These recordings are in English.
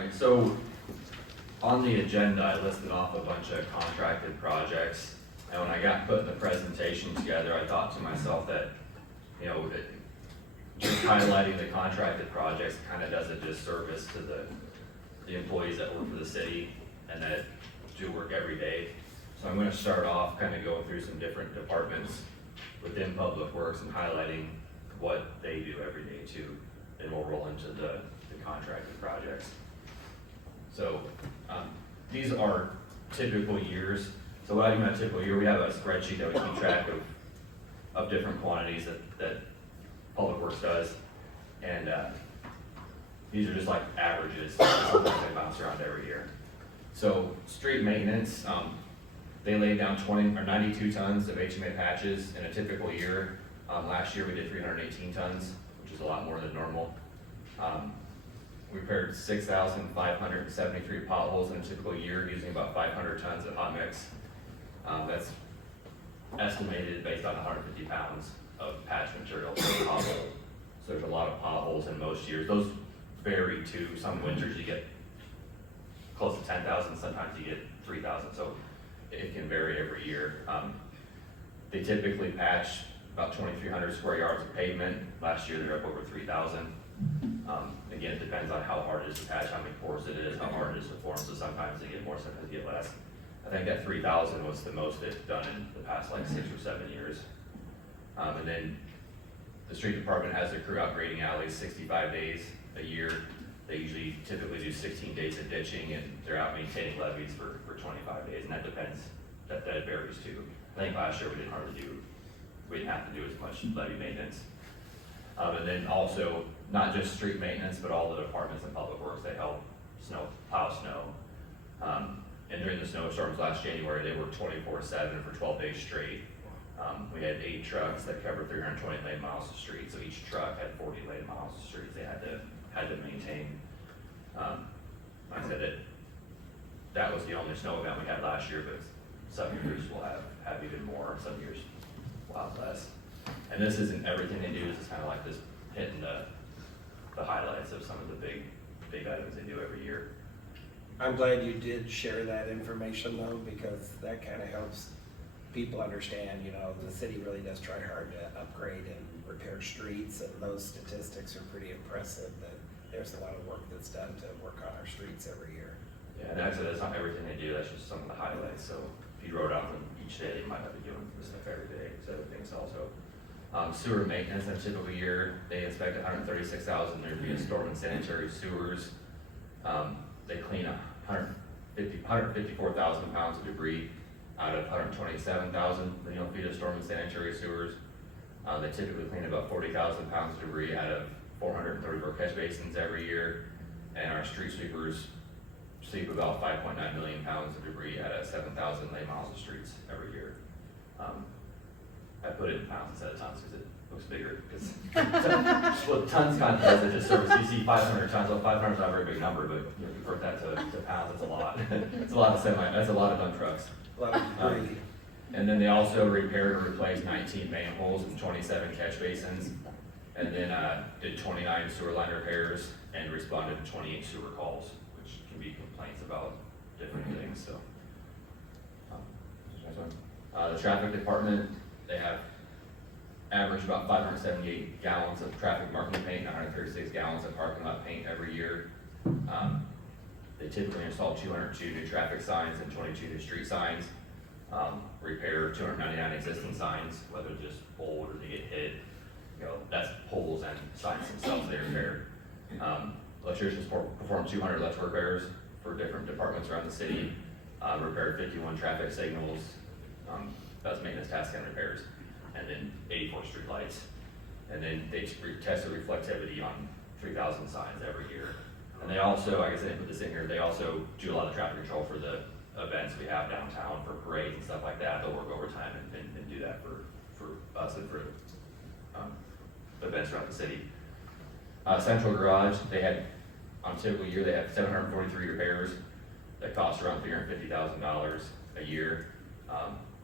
Alright, so on the agenda, I listed off a bunch of contracted projects. And when I got putting the presentation together, I thought to myself that, you know, that just highlighting the contracted projects kind of does a disservice to the employees that work for the city and that do work every day. So I'm gonna start off kind of going through some different departments within Public Works and highlighting what they do every day too. And we'll roll into the contracted projects. So, these are typical years. So what I do in a typical year, we have a spreadsheet that we keep track of different quantities that Public Works does. And, these are just like averages, something they bounce around every year. So street maintenance, they laid down 92 tons of HMA patches in a typical year. Last year we did 318 tons, which is a lot more than normal. We repaired 6,573 potholes in a typical year using about 500 tons of hot mix. That's estimated based on 150 pounds of patch material per pothole. So there's a lot of potholes in most years. Those vary too. Some winters you get close to 10,000, sometimes you get 3,000. So it can vary every year. They typically patch about 2,300 square yards of pavement. Last year they're up over 3,000. Again, it depends on how hard it is to patch, how many pours it is, how hard it is to form. So sometimes they get more, sometimes they get less. I think that 3,000 was the most they've done in the past like 6 or 7 years. And then the street department has their crew out grading alleys 65 days a year. They usually typically do 16 days of ditching and they're out maintaining levees for 25 days. And that depends, that varies too. I think last year we didn't have to do as much levee maintenance. And then also, not just street maintenance, but all the departments in Public Works, they help plow snow. And during the snowstorms last January, they worked 24/7 for 12 days straight. We had 8 trucks that covered 320 lane miles of street, so each truck had 40 lane miles of streets they had to maintain. Like I said, that was the only snow event we had last year, but some years we'll have even more, some years we'll have less. And this isn't everything they do, this is kind of like just hitting the highlights of some of the big items they do every year. I'm glad you did share that information though, because that kind of helps people understand, you know, the city really does try hard to upgrade and repair streets, and those statistics are pretty impressive, that there's a lot of work that's done to work on our streets every year. Yeah, and actually that's not everything they do, that's just some of the highlights. So if you wrote out them each day, you might not be doing this stuff every day, so things also. Sewer maintenance in a typical year, they inspect 136,000 there'd be storm and sanitary sewers. They clean 154,000 pounds of debris out of 127,000 lineal feet of storm and sanitary sewers. They typically clean about 40,000 pounds of debris out of 434 catch basins every year. And our street sweepers sweep about 5.9 million pounds of debris out of 7,000 lane miles of streets every year. I put it in pounds instead of tons because it looks bigger. Well, tons kind of does it just service. You see 500 tons. Well, 500 is not a very big number, but you know, if you convert that to pounds, it's a lot. It's a lot of that's a lot of dump trucks. A lot of debris. And then they also repaired or replaced 19 manholes and 27 catch basins, and then did 29 sewer line repairs and responded to 28 sewer calls, which can be complaints about different things. So, the traffic department, they have average about 578 gallons of traffic marking paint and 136 gallons of parking lot paint every year. They typically install 202 new traffic signs and 22 new street signs. Repair 299 existing signs, whether just old or they get hit. You know, that's poles and signs themselves they repair. Electricians perform 200 electrical repairs for different departments around the city. Repaired 51 traffic signals. That's maintenance tasks and repairs, and then 84 street lights. And then they test the reflectivity on 3,000 signs every year. And they also, I guess I didn't put this in here, they also do a lot of traffic control for the events we have downtown, for parades and stuff like that. They'll work overtime and do that for us and for events around the city. Central Garage, they had, on a typical year, they had 743 repairs that cost around $350,000 a year.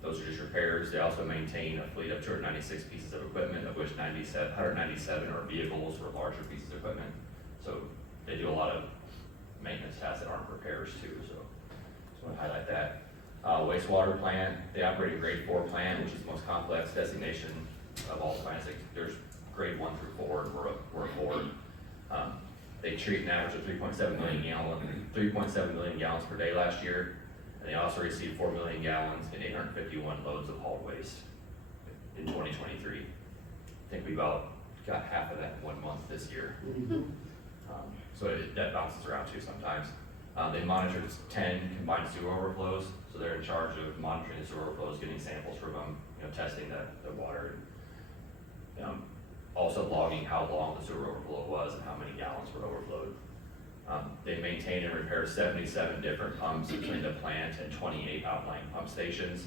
Those are just repairs. They also maintain a fleet of 296 pieces of equipment, of which 197 are vehicles or larger pieces of equipment. So they do a lot of maintenance wastewater plant. They operate a grade 4 plant, which is the most complex designation of all plants. There's grade 1 through 4, and we're a 4. They treat an average of 3.7 million gallons per day last year, and they also received 4 million gallons and 851 loads of hauled waste in 2023. I think we about got half of that in 1 month this year. So that bounces around too sometimes. They monitor 10 combined sewer overflows, so they're in charge of monitoring the sewer overflows, getting samples from them, testing the water, and also logging how long the sewer overflow was and how many gallons were overflowed. They maintain and repair 77 different pumps between the plant and 28 outlying pump stations.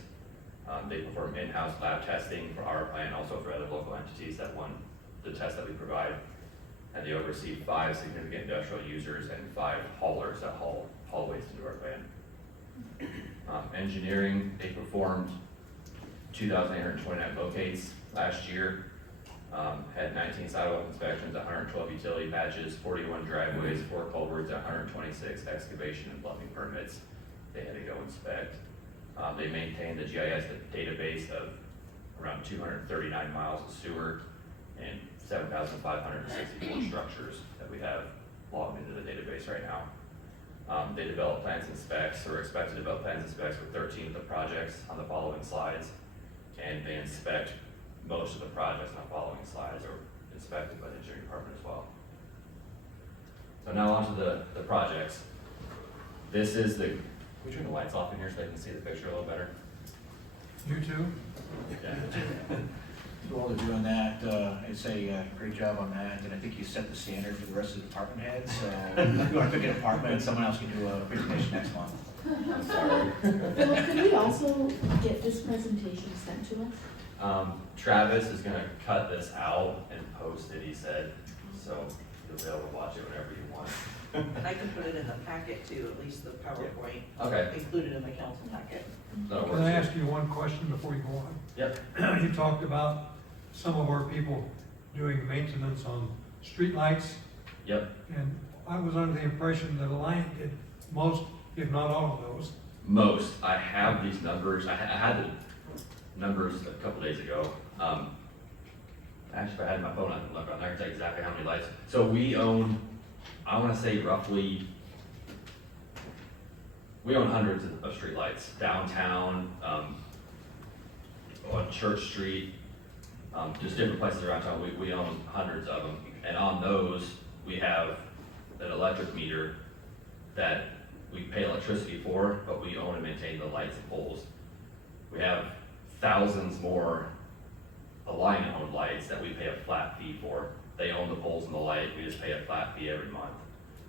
They perform in-house lab testing for our plant, also for other local entities that want the test that we provide. And they oversee 5 significant industrial users and 5 haulers that haul waste into our plant. Engineering, they performed 2,829 locates last year, had 19 sidewalk inspections, 112 utility patches, 41 driveways, 4 culverts, 126 excavation and plumbing permits they had to go inspect. They maintain the GIS database of around 239 miles of sewer and 7,564 structures that we have logged into the database right now. They develop plans and specs, or expect to develop plans and specs for 13 of the projects on the following slides, and they inspect most of the projects on the following slides are inspected by the engineering department as well. So now on to the projects. This is can we turn the lights off in here so I can see the picture a little better? You too? Yeah. While they're doing that, I'd say great job on that, and I think you set the standard for the rest of the department heads, so if you want to pick an department, someone else can do a presentation next month. I'm sorry. Phil, could we also get this presentation sent to us? Travis is gonna cut this out and post it, he said, so you'll be able to watch it whenever you want. I can put it in the packet too, at least the PowerPoint. Okay. Included in the council packet. That'll Can work I too. ask you one question before you go on? Yep. You talked about some of our people doing maintenance on streetlights, Yep. and I was under the impression that Alliant did most, if not all of those. Most. I have these numbers. I had the numbers a couple days ago. Actually, if I had my phone, I can look on there and tell you exactly how many lights. So we own, I want to say roughly, we own hundreds of streetlights downtown, on Church Street, just different places around town. We own hundreds of them, and on those we have an electric meter that we pay electricity for, but we own and maintain the lights and poles. We have thousands more Alliant-owned lights that we pay a flat fee for. They own the poles and the light, we just pay a flat fee every month.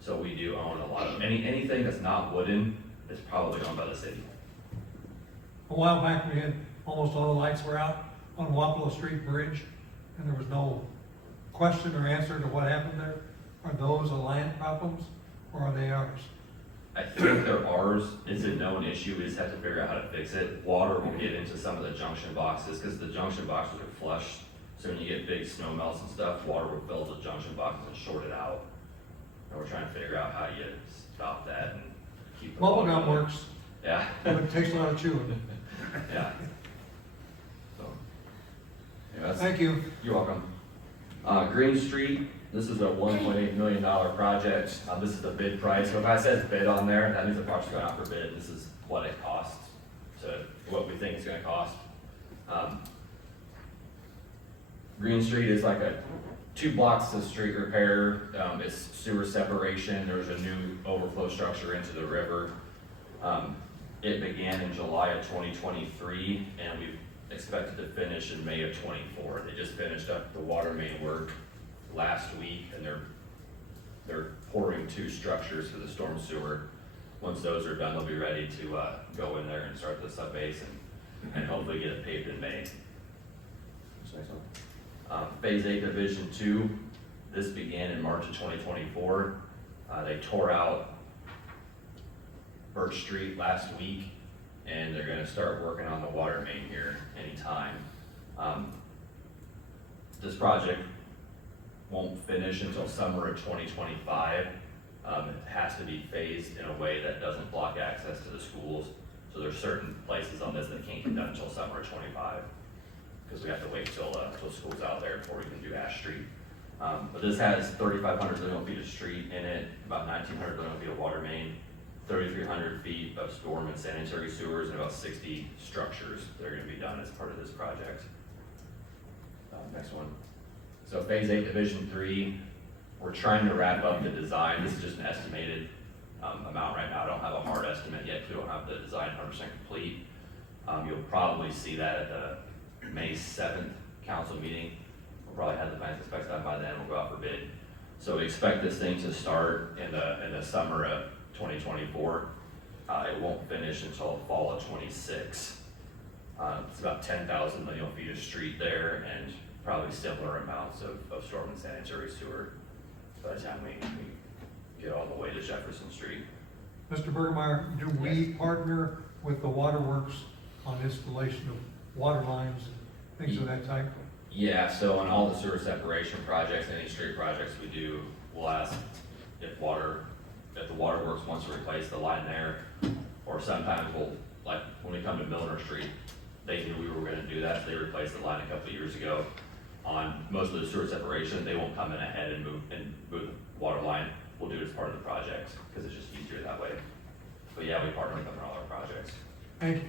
So we do own a lot of, anything that's not wooden is probably owned by the city. A while back, we had almost all the lights were out on Wapello Street Bridge, and there was no question or answer to what happened there. Are those Alliant problems, or are they ours? I think they're ours. It's a known issue. We just have to figure out how to fix it. Water will get into some of the junction boxes because the junction boxes are flushed. So when you get big snow melts and stuff, water will fill the junction boxes and short it out. And we're trying to figure out how you stop that and keep the Bubble water gum going. works, Yeah. but it takes a lot of chewing. Yeah. So, yeah, that's, Thank you. you're welcome. Green Street, this is a $1.8 million project. This is the bid price. So if I says bid on there, that means the project's going out for bid. This is what it costs to what we think it's gonna cost. Green Street is like 2 blocks of street repair. It's sewer separation. There's a new overflow structure into the river. It began in July of 2023, and we've expected to finish in May of 24. They just finished up the water main work last week, and they're pouring 2 structures for the storm sewer. Once those are done, they'll be ready to go in there and start the subbase and hopefully get it paved in May. Phase 8 Division 2, this began in March of 2024. They tore out Birch Street last week, and they're gonna start working on the water main here anytime. This project won't finish until summer of 2025. It has to be phased in a way that doesn't block access to the schools. So there's certain places on this that can't get done until summer of '25, because we have to wait till school's out there before we can do Ash Street. But this has 3,500 lineal feet of street in it, about 1,900 lineal feet of water main, 3,300 feet of storm and sanitary sewers, and about 60 structures that are gonna be done as part of this project. Next one. So Phase 8, Division 3, we're trying to wrap up the design. This is just an estimated amount right now. I don't have a hard estimate yet, because we don't have the design 100% complete. You'll probably see that at the May 7th council meeting. We'll probably have the plans and specs done by then. We'll go out for bid. So we expect this thing to start in the summer of 2024. It won't finish until fall of 26. It's about 10,000 lineal feet of street there, and probably similar amounts of storm and sanitary sewer by the time we get all the way to Jefferson Street. Mr. Burgemeyer, do we partner with the waterworks on installation of water lines and things of that type? Yeah, so on all the sewer separation projects, any street projects we do, we'll ask if the waterworks wants to replace the line there, or sometimes we'll, like, when we come to Milner Street, they knew we were gonna do that, so they replaced the line a couple of years ago. On most of the sewer separation, they won't come in ahead and move the water line. We'll do it as part of the project, because it's just easier that way. But yeah, we partner with them on all our projects. Thank you.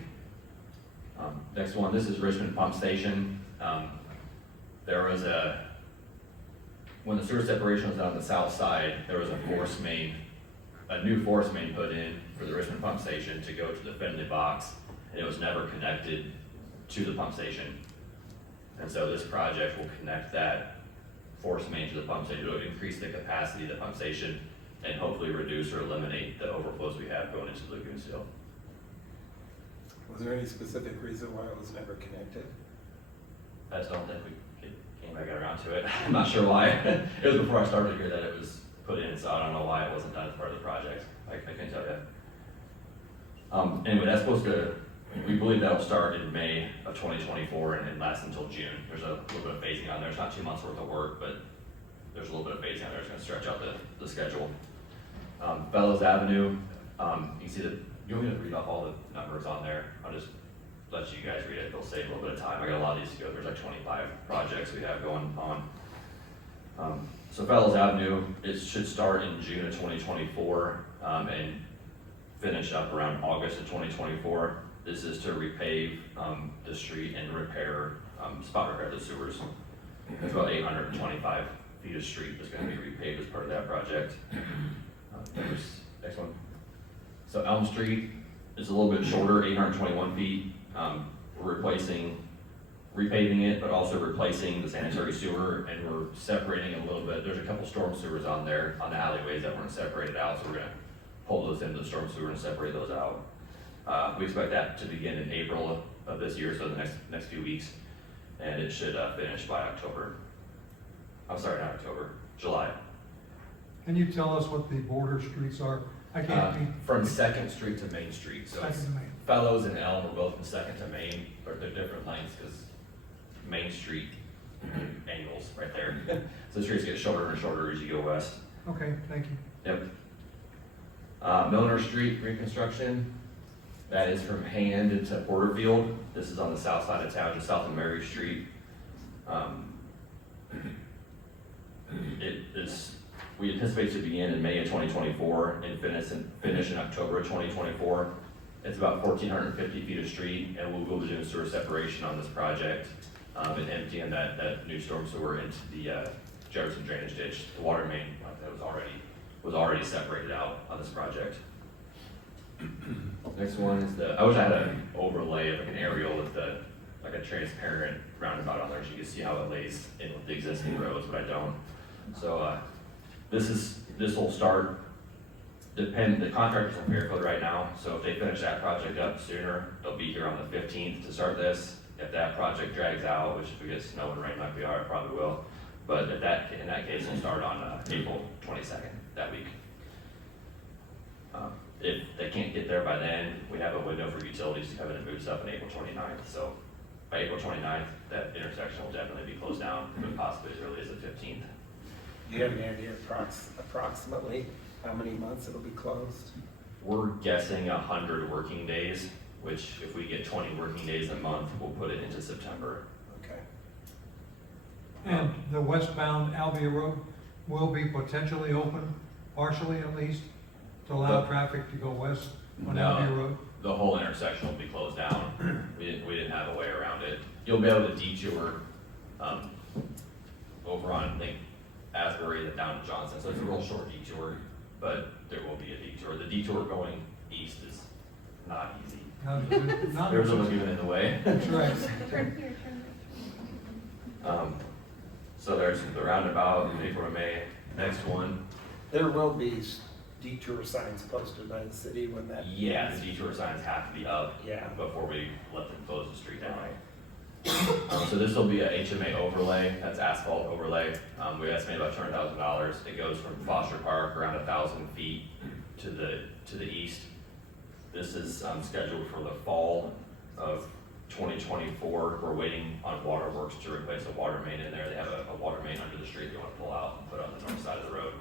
Next one, this is Richmond Pump Station. There was when the sewer separation was on the south side, there was a new force main put in for the Richmond Pump Station to go to the Finley box, and it was never connected to the pump station. And so this project will connect that force main to the pump station. It'll increase the capacity of the pump station and hopefully reduce or eliminate the overflows we have going into Lagoon Seal. Was there any specific reason why it was never connected? I just don't think we came back around to it. I'm not sure why. It was before I started here that it was put in, so I don't know why it wasn't done as part of the project. I couldn't tell you. Anyway, that's supposed to, we believe that'll start in May of 2024 and last until June. There's a little bit of phasing on there. It's not 2 months worth of work, but there's a little bit of phasing on there. It's gonna stretch out the schedule. Fellows Avenue, you can see that, you want me to read off all the numbers on there? I'll just let you guys read it. It'll save a little bit of time. I got a lot of these to go. There's like 25 projects we have going on. So Fellows Avenue, it should start in June of 2024 and finish up around August of 2024. This is to repave the street and spot repair the sewers. It's about 825 feet of street that's going to be repaved as part of that project. Next one. So Elm Street is a little bit shorter, 821 feet. We're repaving it, but also replacing the sanitary sewer, and we're separating a little bit. There's a couple storm sewers on there, on the alleyways that weren't separated out, so we're gonna pull those into the storm sewer and separate those out. We expect that to begin in April of this year, so the next few weeks, and it should finish by October. I'm sorry, not October, July. Can you tell us what the border streets are? I can't be. From Second Street to Main Street, so it's Second to Main. Fellows and Elm are both from Second to Main, but they're different lengths because Main Street angles right there. So the streets get shorter and shorter as you go west. Okay, thank you. Yep. Milner Street reconstruction, that is from Hand into Porterfield. This is on the south side of town, just south of Mary Street. We anticipate to begin in May of 2024 and finish in October of 2024. It's about 1,450 feet of street, and we'll be doing sewer separation on this project and emptying that new storm sewer into the Jefferson drainage ditch. The water main that was already separated out on this project. Next one is I wish I had an overlay of like an aerial with like a transparent roundabout on there, so you can see how it lays in with the existing roads, but I don't. So this will start. The contractor's in Fairfield right now, so if they finish that project up sooner, they'll be here on the 15th to start this. If that project drags out, which if we get snow and rain like we are, it probably will. But in that case, we'll start on April 22nd, that week. If they can't get there by then, we have a window for utilities to come in and move stuff on April 29th. So by April 29th, that intersection will definitely be closed down, but possibly as early as the 15th. Do you have any idea approximately how many months it'll be closed? We're guessing 100 working days. which if we get 20 working days a month, we'll put it into September. Okay. And the westbound Albia Road will be potentially open, partially at least, to allow The- traffic to go west on No. Albia Road? The whole intersection will be closed down. We didn't have a way around it. You'll be able to detour, over on, I think, Asbury and down to Johnson, so it's a real short detour, but there will be a detour. The detour going east is not easy. Not There's almost even in the way. Correct. So there's the roundabout, April to May. Next one, There will be detour signs posted by the city when that. yeah, the detour signs have to be up Yeah. before we let them close the street down. So this will be a HMA overlay, that's asphalt overlay. We estimate about $200,000. It goes from Foster Park around 1,000 feet to the east. This is scheduled for the fall of 2024. We're waiting on Waterworks to replace a water main in there. They have a water main under the street they want to pull out and put on the north side of the road.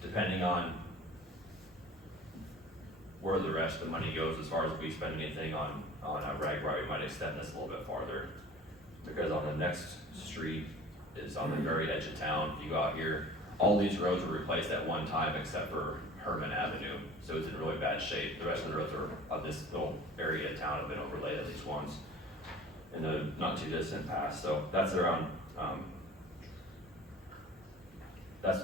Depending on where the rest of the money goes, as far as if we spend anything on Ragbri, we might extend this a little bit farther. Because on the next street is on the very edge of town. If you go out here, all these roads were replaced at one time except for Herman Avenue. So it's in really bad shape. The rest of the roads are on this little area of town have been overlaid at least once in the not too distant past. So that's around, that's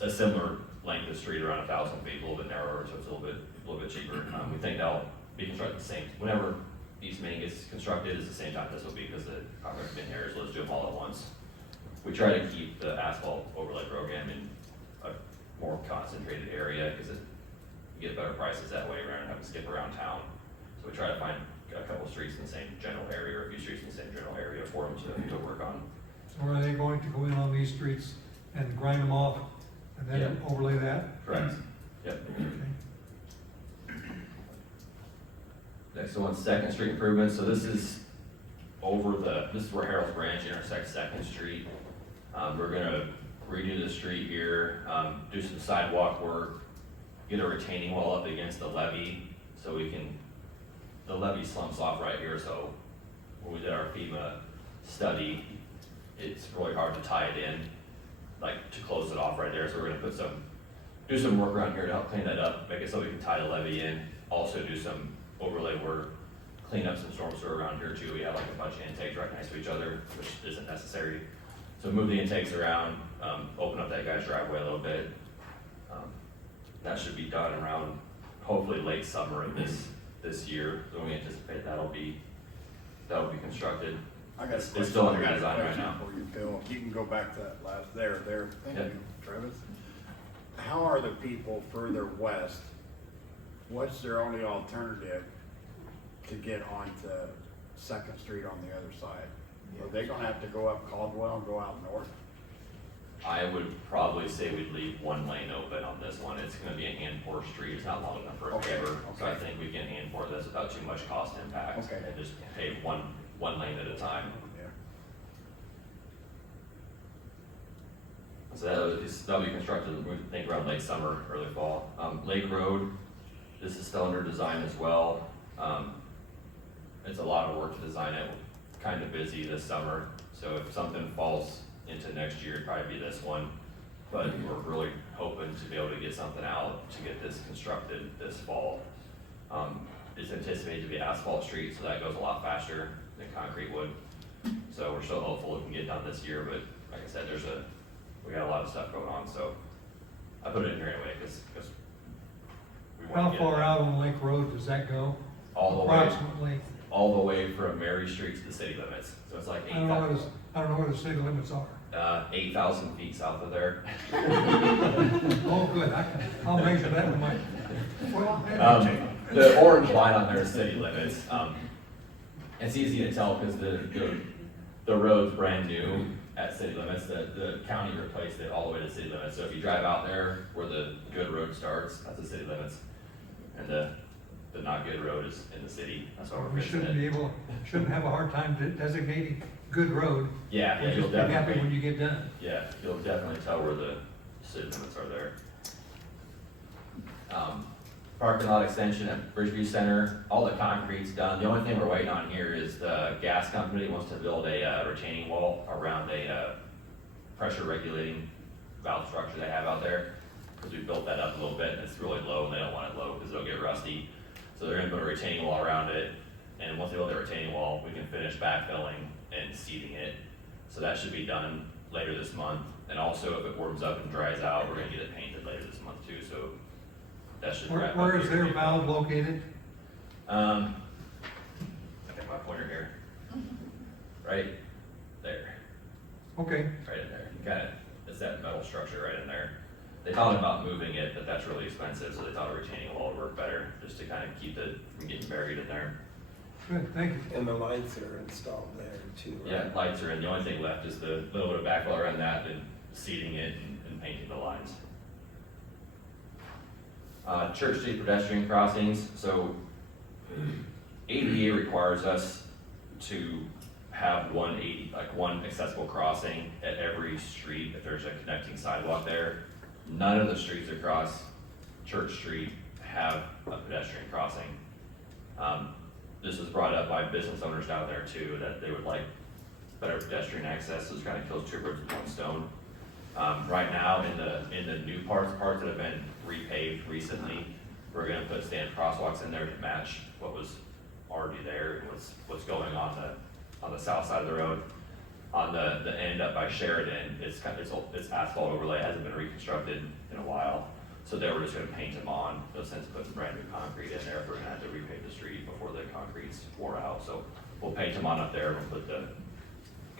a similar length of street, around 1,000 feet, a little bit narrower, so it's a little bit cheaper. We think that'll be constructed the same, whenever East Main gets constructed, is the same time this will be, because the contract's been here, so let's do them all at once. We try to keep the asphalt overlay program in a more concentrated area, because you get better prices that way, rather than having to skip around town. So we try to find a couple streets in the same general area, or a few streets in the same general area for them to work on. So are they going to go in on these streets and grind them off and then Yeah. overlay that? Correct. Yep. Okay. Next one's Second Street improvements, so this is this is where Harold's Branch intersects Second Street. We're gonna redo the street here, do some sidewalk work, get a retaining wall up against the levee, so the levee slumps off right here, so when we did our FEMA study, it's really hard to tie it in, like to close it off right there, so we're gonna do some work around here to help clean that up, make it so we can tie the levee in, also do some overlay work, clean up some storm sewer around here too. We have like a bunch of intakes right next to each other, which isn't necessary. So move the intakes around, open up that guy's driveway a little bit. That should be done around hopefully late summer of this year. So we anticipate that'll be constructed. I got a It's question. still under I got a design right question now. For you, Bill, if you can go back to that last, there, thank Yep. you, Travis. How are the people further west, what's their only alternative to get onto Second Street on the other side? Are they gonna have to go up Caldwell and go out north? I would probably say we'd leave one lane open on this one. It's gonna be a hand-pour street. It's not long enough for a Okay, paver. So I okay. think we can hand-pour this without too much cost impact. Okay. And just pave one lane at a time. Yeah. So that'll be constructed, we think around late summer, early fall. Lake Road, this is still under design as well. It's a lot of work to design it, kind of busy this summer. So if something falls into next year, it'd probably be this one. But we're really hoping to be able to get something out to get this constructed this fall. It's anticipated to be asphalt street, so that goes a lot faster than concrete would. So we're still hopeful it can get done this year, but like I said, we got a lot of stuff going on, so I put it in here anyway, because we want How to get it far done. out on Lake Road does that go? All the way, Approximately. all the way from Mary Street to the city limits, so it's like I don't know where the city limits are. 8,000 feet south of there. Oh, good, I'll measure that with my. The orange line on there is city limits. It's easy to tell because the road's brand new at city limits. The county replaced it all the way to city limits. So if you drive out there where the good road starts, that's the city limits. And the not good road is in the city. That's why we're We fixing shouldn't have a hard time designating good road. Yeah, We'll you'll just be happy when definitely, you get done. yeah, you'll definitely tell where the city limits are there. parking lot extension at Bridgeview Center, all the concrete's done. The only thing we're waiting on here is the gas company wants to build a retaining wall around a pressure regulating valve structure they have out there. Because we built that up a little bit and it's really low and they don't want it low because it'll get rusty. So they're gonna put a retaining wall around it. And once they build the retaining wall, we can finish backfilling and seeding it. So that should be done later this month. And also if it warms up and dries out, we're gonna get it painted later this month too, so that should wrap up. Where is here. their valve located? I got my pointer here. Right there, Okay, right in there. You kinda, it's that metal structure right in there. They thought about moving it, but that's really expensive, so they thought a retaining wall would work better, just to kind of keep it from getting buried in there. good, thank you. And the lights are installed there too, right? Yeah, lights are in. The only thing left is the little bit of backfill around that and seeding it and painting the lines. Church Street pedestrian crossings, so ADA requires us to have one accessible crossing at every street if there's a connecting sidewalk there. None of the streets across Church Street have a pedestrian crossing. This was brought up by business owners down there too, that they would like better pedestrian access, so it kind of kills two birds with one stone. Right now, in the new parts that have been repaved recently, we're gonna put standard crosswalks in there to match what was already there and what's going on the south side of the road. On the end up by Sheridan, it's asphalt overlay, it hasn't been reconstructed in a while. So they were just gonna paint them on, no sense putting brand new concrete in there if we're gonna have to repave the street before the concrete's wore out. So we'll paint them on up there and put the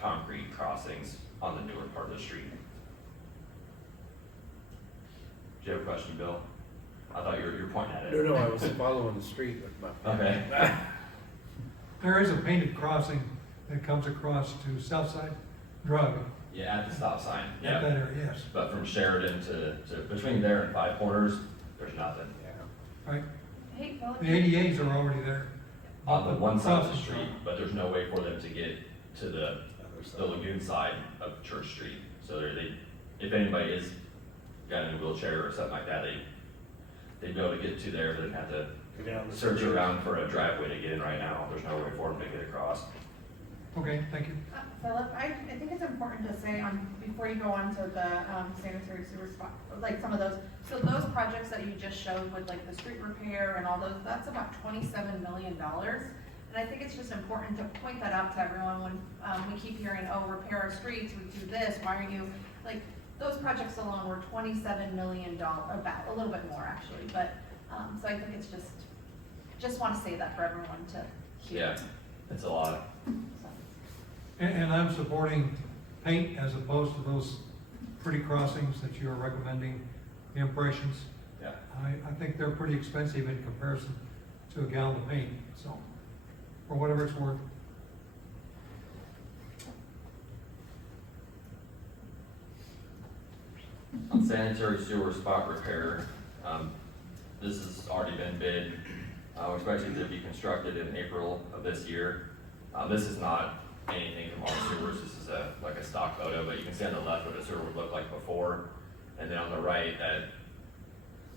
concrete crossings on the newer part of the street. Do you have a question, Bill? I thought you were pointing at it. No, I was following the street with my. Okay. There is a painted crossing that comes across to Southside Drug. Yeah, at the stop sign, At yeah. that area, yes, But from Sheridan to between there and Five Corners, there's nothing. right. Hey, Philip. The ADAs are already there. On the one side of the Crossing. street, but there's no way for them to get to the Other side. lagoon side of Church Street. So if anybody is got in a wheelchair or something like that, they'd be able to get to there, but they'd have to Go down the search street. around for a driveway to get in right now. There's no way for them to get across. Okay, thank you. Philip, I think it's important to say before you go on to the sanitary sewer spot, like some of those, so those projects that you just showed with like the street repair and all those, that's about $27 million. And I think it's just important to point that out to everyone when we keep hearing, oh, repair our streets, we do this, why are you, like, those projects alone were $27 million, about, a little bit more actually, but, so I think it's just want to say that for everyone to hear. Yeah, it's a lot. So. And I'm supporting paint as opposed to those pretty crossings that you're recommending, the impressions. Yeah. I think they're pretty expensive in comparison to a gallon of paint, so, for whatever it's worth. On sanitary sewer spot repair, this has already been bid. We're expecting to be constructed in April of this year. This is not anything from our sewers, this is like a stock photo, but you can see on the left what a sewer would look like before. And then on the right, that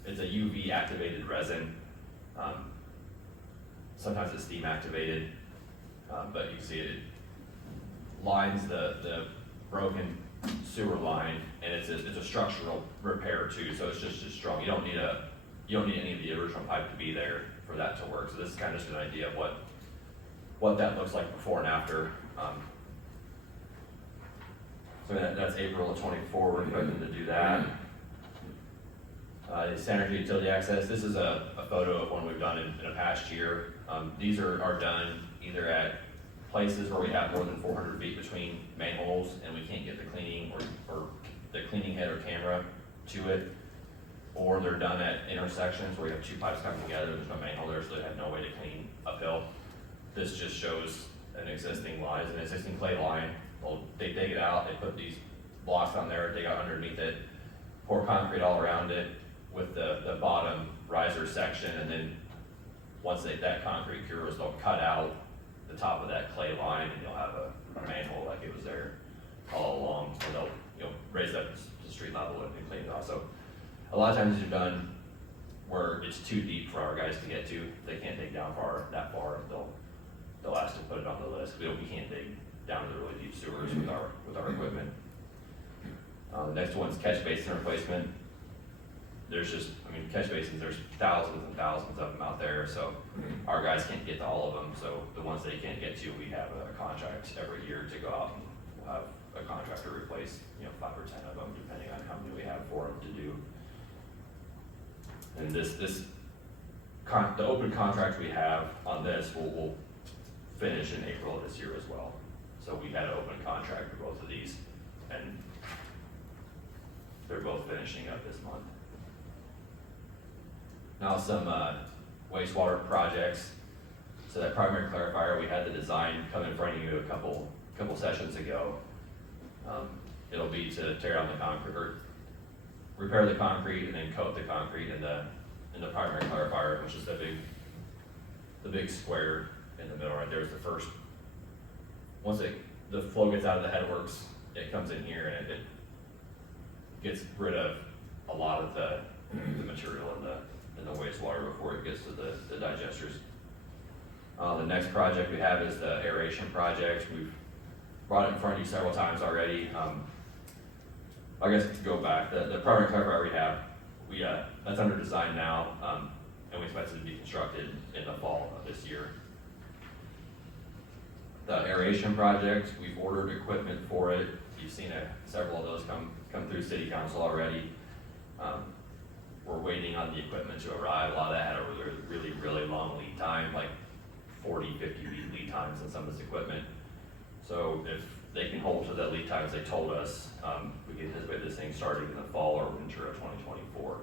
it's a UV activated resin. Sometimes it's steam activated, but you can see it lines the broken sewer line, and it's a structural repair too, so it's just as strong. You don't need any of the original pipe to be there for that to work. So this is kind of just an idea of what that looks like before and after. So that's April of '24. We're expecting to do that. The sanitary utility access. This is a photo of one we've done in a past year. These are done either at places where we have more than 400 feet between manholes and we can't get the cleaning or the cleaning head or camera to it, or they're done at intersections where you have two pipes coming together, there's no manhole there, so they have no way to clean uphill. This just shows an existing line, an existing clay line. Well, they dig it out, they put these blocks on there, dig out underneath it, pour concrete all around it with the bottom riser section, and then once that concrete cures, they'll cut out the top of that clay line, and you'll have a manhole like it was there all along. And they'll raise up to street level and clean it off. So a lot of times these are done where it's too deep for our guys to get to. They can't dig down that far, they'll ask to put it on the list. We can't dig down to the really deep sewers with our equipment. The next one's catch basin replacement. There's just, catch basins, there's thousands and thousands of them out there, so our guys can't get to all of them. So the ones they can't get to, we have a contract every year to go out and we'll have a contractor replace, 5 or 10 of them, depending on how many we have for them to do. And the open contract we have on this will finish in April of this year as well. So we had an open contract for both of these, and they're both finishing up this month. Now some wastewater projects. So that primary clarifier, we had the design come in front of you a couple sessions ago. It'll be to tear down the concrete, or repair the concrete and then coat the concrete in the primary clarifier, which is the big square in the middle right there is the first. Once the flow gets out of the headworks, it comes in here and it gets rid of a lot of the material in the wastewater before it gets to the digesters. The next project we have is the aeration project. We've brought it in front of you several times already. I guess to go back, the primary clarifier we have, that's under design now, and we expect it to be constructed in the fall of this year. The aeration project, we've ordered equipment for it. You've seen several of those come through city council already. We're waiting on the equipment to arrive. A lot of that had a really long lead time, like 40, 50 week lead times in some of this equipment. So if they can hold to the lead times they told us, we can anticipate this thing starting in the fall or winter of 2024.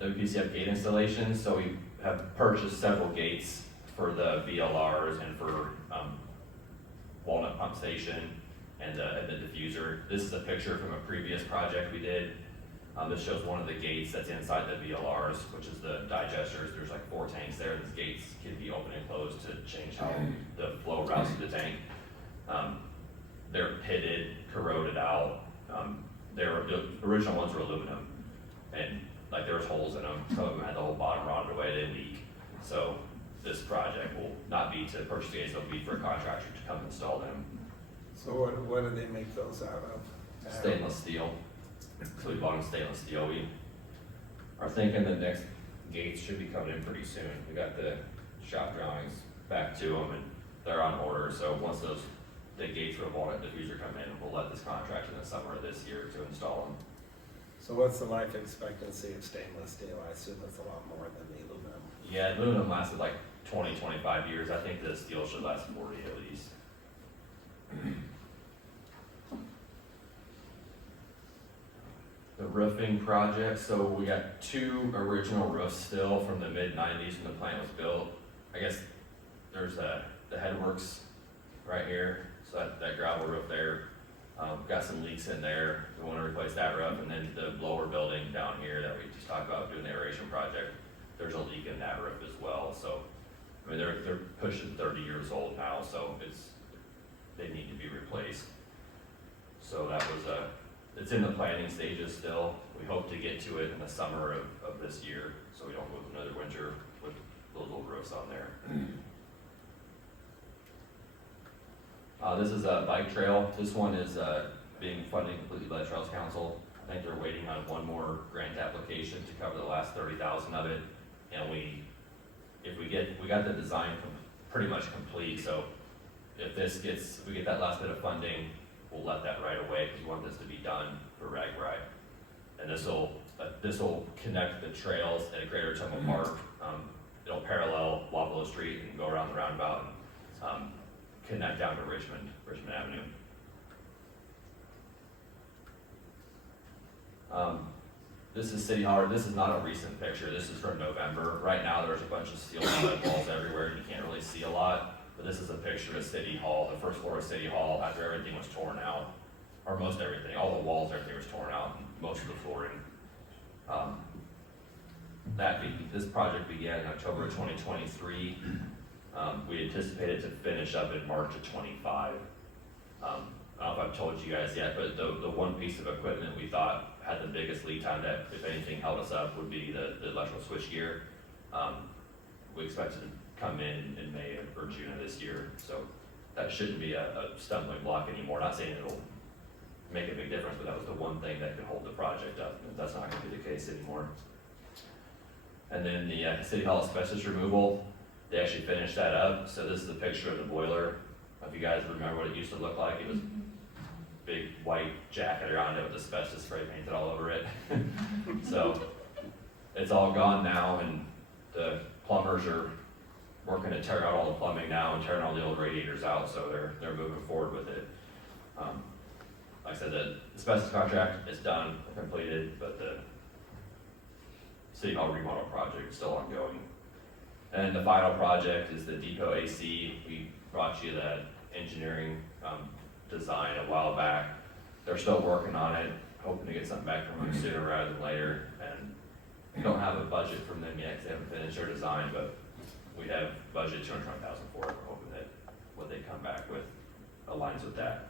WPCF gate installations, so we have purchased several gates for the VLRs and for Walnut Pump Station and the diffuser. This is a picture from a previous project we did. This shows one of the gates that's inside the VLRs, which is the digesters. There's like 4 tanks there. These gates can be open and closed to change how the flow routes through the tank. They're pitted, corroded out. The original ones were aluminum, and like there was holes in them. Some of them had the whole bottom rotted away. They leak. So this project will not be to purchase the gates. It'll be for a contractor to come install them. So what do they make those out of? Stainless steel. So we bought them stainless steel. We are thinking the next gates should be coming in pretty soon. We got the shop drawings back to them and they're on order. So once the gates for the Walnut diffuser come in, we'll let this contract in the summer of this year to install them. So what's the life expectancy of stainless steel? I assume it's a lot more than the aluminum. Yeah, aluminum lasted like 20, 25 years. I think the steel should last 40 at least. The roofing project, so we got 2 original roofs still from the mid-90s when the plant was built. I guess there's the headworks right here, so that gravel roof there. Got some leaks in there. We want to replace that roof, and then the lower building down here that we just talked about doing the aeration project, there's a leak in that roof as well. So, they're pushing 30 years old now, so they need to be replaced. So that was it's in the planning stages still. We hope to get to it in the summer of this year, so we don't go with another winter with those little roofs on there. This is a bike trail. This one is being funded completely by the Trails Council. I think they're waiting on one more grant application to cover the last 30,000 of it, and we got the design pretty much complete. So if we get that last bit of funding, we'll let that right away because we want this to be done for RAGBRAI. And this will connect the trails at Greater Ottumwa Park. It'll parallel Wapello Street and go around the roundabout and connect down to Richmond Avenue. This is City Hall. This is not a recent picture. This is from November. Right now there's a bunch of steel stud walls everywhere and you can't really see a lot. But this is a picture of City Hall, the first floor of City Hall after everything was torn out. Or most everything. All the walls, everything was torn out, and most of the flooring. This project began in October of 2023. We anticipated to finish up in March of 25. I don't know if I've told you guys yet, but the one piece of equipment we thought had the biggest lead time that, if anything, held us up would be the electrical switchgear. We expect it to come in May or June of this year, so that shouldn't be a stumbling block anymore. Not saying it'll make a big difference, but that was the one thing that could hold the project up. That's not gonna be the case anymore. And then the City Hall asbestos removal, they actually finished that up. So this is a picture of the boiler. If you guys remember what it used to look like, it was big white jacket around it with asbestos spray painted all over it. So it's all gone now, and the plumbers are working to tear out all the plumbing now and tearing all the old radiators out, so they're moving forward with it. Like I said, the asbestos contract is done, completed, but the City Hall remodel project is still ongoing. And the final project is the depot AC. We brought you that engineering design a while back. They're still working on it, hoping to get something back from them sooner rather than later. And we don't have a budget from them yet because they haven't finished their design, but we have budgeted $220,000 for it. We're hoping that what they come back with aligns with that.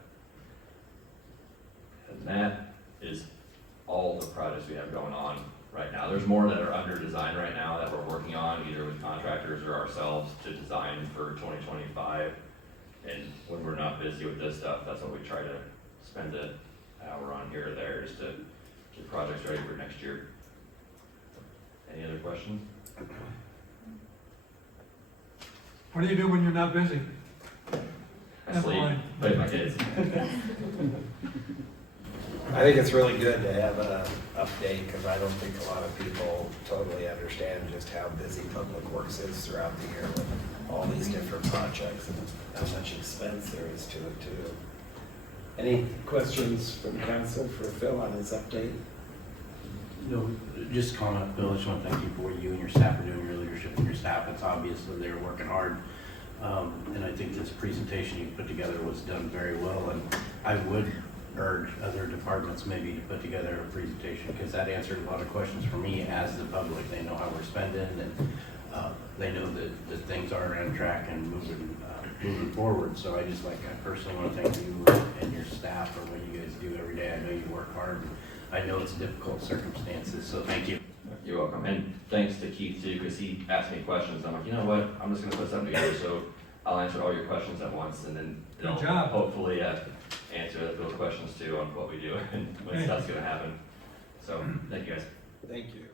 And that is all the projects we have going on right now. There's more that are under design right now that we're working on, either with contractors or ourselves, to design for 2025. And when we're not busy with this stuff, that's what we try to spend an hour on here or there, is to get projects ready for next year. Any other questions? What do you do when you're not busy? I sleep, play with my kids. I think it's really good to have an update, because I don't think a lot of people totally understand just how busy Public Works is throughout the year with all these different projects and how much expense there is to it too. Any questions from council for Phil on his update? No, just comment, Bill, I just want to thank you for what you and your staff are doing, your leadership and your staff. It's obvious that they're working hard. And I think this presentation you put together was done very well. And I would urge other departments maybe to put together a presentation, because that answered a lot of questions for me as the public. They know how we're spending, and they know that things are on track and moving forward. So I personally want to thank you and your staff for what you guys do every day. I know you work hard. I know it's difficult circumstances, so thank you. You're welcome. And thanks to Keith too, because he asked me questions. I'm like, you know what? I'm just gonna put something together, so I'll answer all your questions at once, and then they'll Good job. hopefully answer those questions too on what we do and when stuff's gonna happen. So, thank you guys. Thank you.